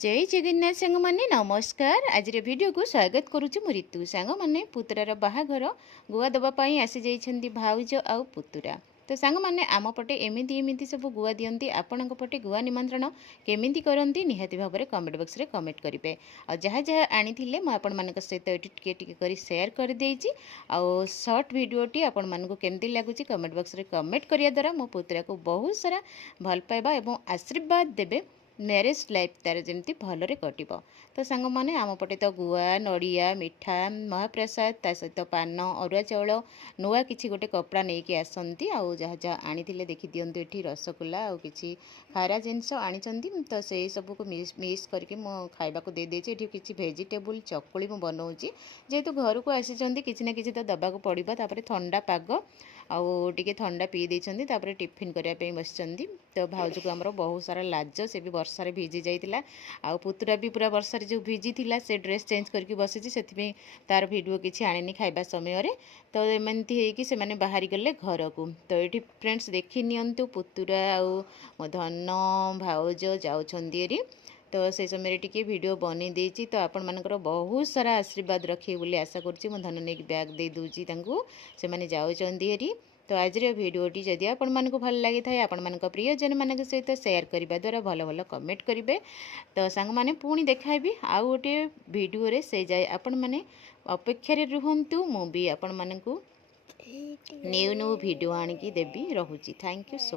जय जगन्नाथ सांग मैंने नमस्कार। आज वीडियो को स्वागत करुच्ची मु ऋतु। सांग मैंने पुतुरार बाहाघर गुआ दवाई आसी जाइछन्ती भाउज आउ पुतुरा। तो सांग मैंने आम पटे एमती एमती सब गुआ दियंती। आपण पटे गुआ निमंत्रण केमिति करंती निहाती भाव में कमेंट बॉक्स रे कमेंट करेंगे। आ जहाँ जहाँ आनी आपण मान सहित ये टिके टिके करी शेयर कर देइछि। आ शॉर्ट वीडियोटी आपण मानकु केमती लागुछि कमेंट बॉक्स रे कमेंट करिया द्वारा मो पुतुरा को बहुत सारा भल पाइबा एवं आशीर्वाद देबे। मैरेज लाइफ तार जमी भलरे कटिब। तो सांग मैंने आम पटे तो गुआ नड़िया मिठा महाप्रसाद ता सहित पान अरुआ चाउल नुआ किसी गोटे कपड़ा नहीं कि आसती। आउ जहाँ जहाँ आनी देखी दिंतु ये रसगोल्ला आउ कि खारा जिनस आनी। तो से सब को मिक्स करके मो खाइबा को दे देछि। एठी किछि वेजिटेबल चकुली मु बनाउछि जेहेतु घर को आसी किछि ना किछि तो दबा को पड़िबो। तापर ठंडा पाग आउ टिके ठंडा पी देछन्ती। तापर टिफिन करिया पे बसिछन्ती। तो भाउज को हमर बहुत सारा लाज से भी वर्षारे भिजी जाइतिला। आउ पुतुरा भी पूरा वर्षारे जो भिजी थिला से ड्रेस चेंज करके बसिछि सेथिबे तार वीडियो किछि आनिनी खाइबा समय रे। तो एमंती हे कि से माने बाहरी गले घर को। तो एठी फ्रेंड्स देखि नियंतु पुतुरा आउ मो धन भाउज जाउछन्ती एरी। तो से समय टिके वीडियो बनी देछि। तो आपण मानकर बहुत सारा आशीर्वाद रखिए बोली आशा करछि। मो धन नेक बैग दे दूची तांकू से माने जाउछन्ती एरी। तो आज भिडियोटी जदि आपण मानकु भल लागि थाए आपण मानक प्रियजन मानक सहित शेयर करबा द्वारा भल भल कमेंट करेंगे। तो सांग माने पुणी देखाबी आउ गोटे वीडियो रे से जाए आपण माने अपेक्षा रे रुहंतु। मु भी आपण मानकु new new video आनिकी Devi रहुची। Thank you so